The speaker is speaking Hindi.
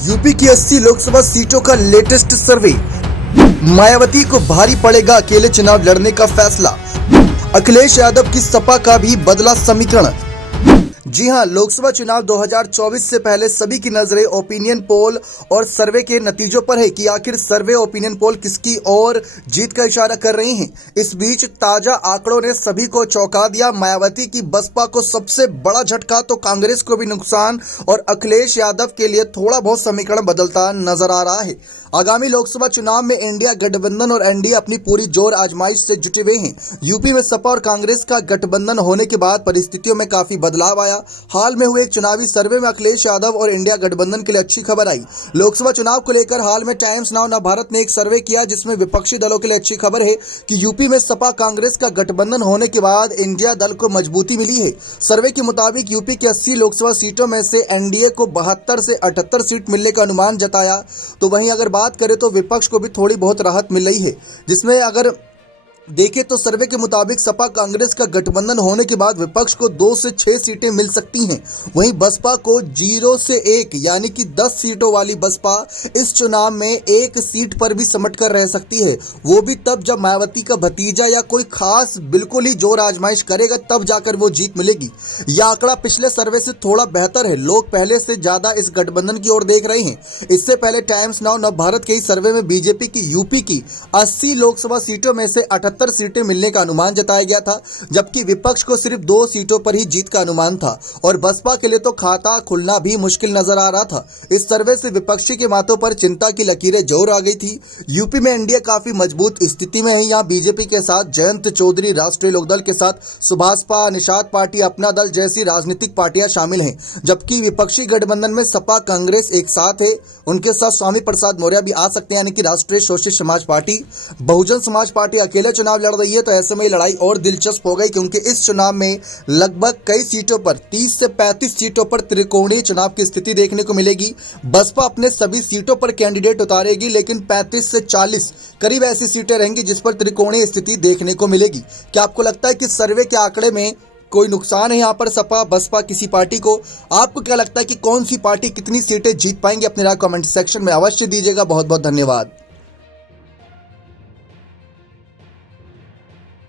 यूपी की 80 लोकसभा सीटों का लेटेस्ट सर्वे। मायावती को भारी पड़ेगा अकेले चुनाव लड़ने का फैसला। अखिलेश यादव की सपा का भी बदला समीकरण। जी हां, लोकसभा चुनाव 2024 से पहले सभी की नजरें ओपिनियन पोल और सर्वे के नतीजों पर है कि आखिर सर्वे ओपिनियन पोल किसकी ओर जीत का इशारा कर रही हैं। इस बीच ताजा आंकड़ों ने सभी को चौंका दिया। मायावती की बसपा को सबसे बड़ा झटका तो कांग्रेस को भी नुकसान और अखिलेश यादव के लिए थोड़ा बहुत समीकरण बदलता नजर आ रहा है। आगामी लोकसभा चुनाव में इंडिया गठबंधन और एनडीए अपनी पूरी जोर आजमाइश से जुटे हुए हैं। यूपी में सपा और कांग्रेस का गठबंधन होने के बाद परिस्थितियों में काफी बदलाव आया। हाल में हुए एक चुनावी सर्वे में अखिलेश यादव और इंडिया गठबंधन के लिए अच्छी खबर आई। लोकसभा चुनाव को लेकर हाल में टाइम्स नाउ नवभारत ने एक सर्वे किया जिसमें विपक्षी दलों के लिए अच्छी खबर है कि यूपी में सपा कांग्रेस का गठबंधन होने के बाद इंडिया दल को मजबूती मिली है। सर्वे के मुताबिक यूपी की 80 लोकसभा सीटों में से एनडीए को 72 से 78 सीट मिलने का अनुमान जताया। तो वहीं अगर बात करें तो विपक्ष को भी थोड़ी बहुत राहत मिल रही है, जिसमें अगर देखें तो सर्वे के मुताबिक सपा कांग्रेस का गठबंधन होने के बाद विपक्ष को 2 से 6 सीटें मिल सकती हैं। वहीं बसपा को 0 से 1 यानी कि 10 सीटों वाली बसपा इस चुनाव में 1 सीट पर भी सिमट कर रह सकती है। वो भी तब जब मायावती का भतीजा या कोई खास बिल्कुल ही जोर आजमाइश करेगा, तब जाकर वो जीत मिलेगी। यह आंकड़ा पिछले सर्वे से थोड़ा बेहतर है। लोग पहले से ज्यादा इस गठबंधन की ओर देख रहे हैं। इससे पहले टाइम्स नाउ नवभारत के ही सर्वे में बीजेपी की यूपी की 80 लोकसभा सीटों में से 78 सीटें मिलने का अनुमान जताया गया था, जबकि विपक्ष को सिर्फ 2 सीटों पर ही जीत का अनुमान था और बसपा के लिए तो खाता खुलना भी मुश्किल नजर आ रहा था। इस सर्वे से विपक्षी के माथों पर चिंता की लकीरें जोर आ गई थी। यूपी में एनडीए काफी मजबूत स्थिति में है। यहाँ बीजेपी के साथ जयंत चौधरी राष्ट्रीय लोकदल के साथ सुभाषपा, निषाद पार्टी, अपना दल जैसी राजनीतिक पार्टियां शामिल हैं, जबकि विपक्षी गठबंधन में सपा कांग्रेस एक साथ है। उनके साथ स्वामी प्रसाद मौर्य भी आ सकते हैं, यानी कि राष्ट्रीय शोषित समाज पार्टी। बहुजन समाज पार्टी अकेले चुनाव लड़ रही है, तो ऐसे में लड़ाई और दिलचस्प हो गई क्योंकि इस चुनाव में लगभग कई सीटों पर 30 से 35 सीटों पर त्रिकोणीय चुनाव की स्थिति देखने को मिलेगी। बसपा अपने सभी सीटों पर कैंडिडेट उतारेगी, लेकिन 35 से 40 करीब ऐसी सीटें रहेंगी जिस पर त्रिकोणीय स्थिति देखने को मिलेगी। क्या आपको लगता है कि सर्वे के आंकड़े में कोई नुकसान है यहाँ पर सपा बसपा किसी पार्टी को? आपको क्या लगता है कि कौन सी पार्टी कितनी सीटें जीत पाएंगी? अपनी राय कमेंट सेक्शन में अवश्य दीजिएगा। बहुत बहुत धन्यवाद।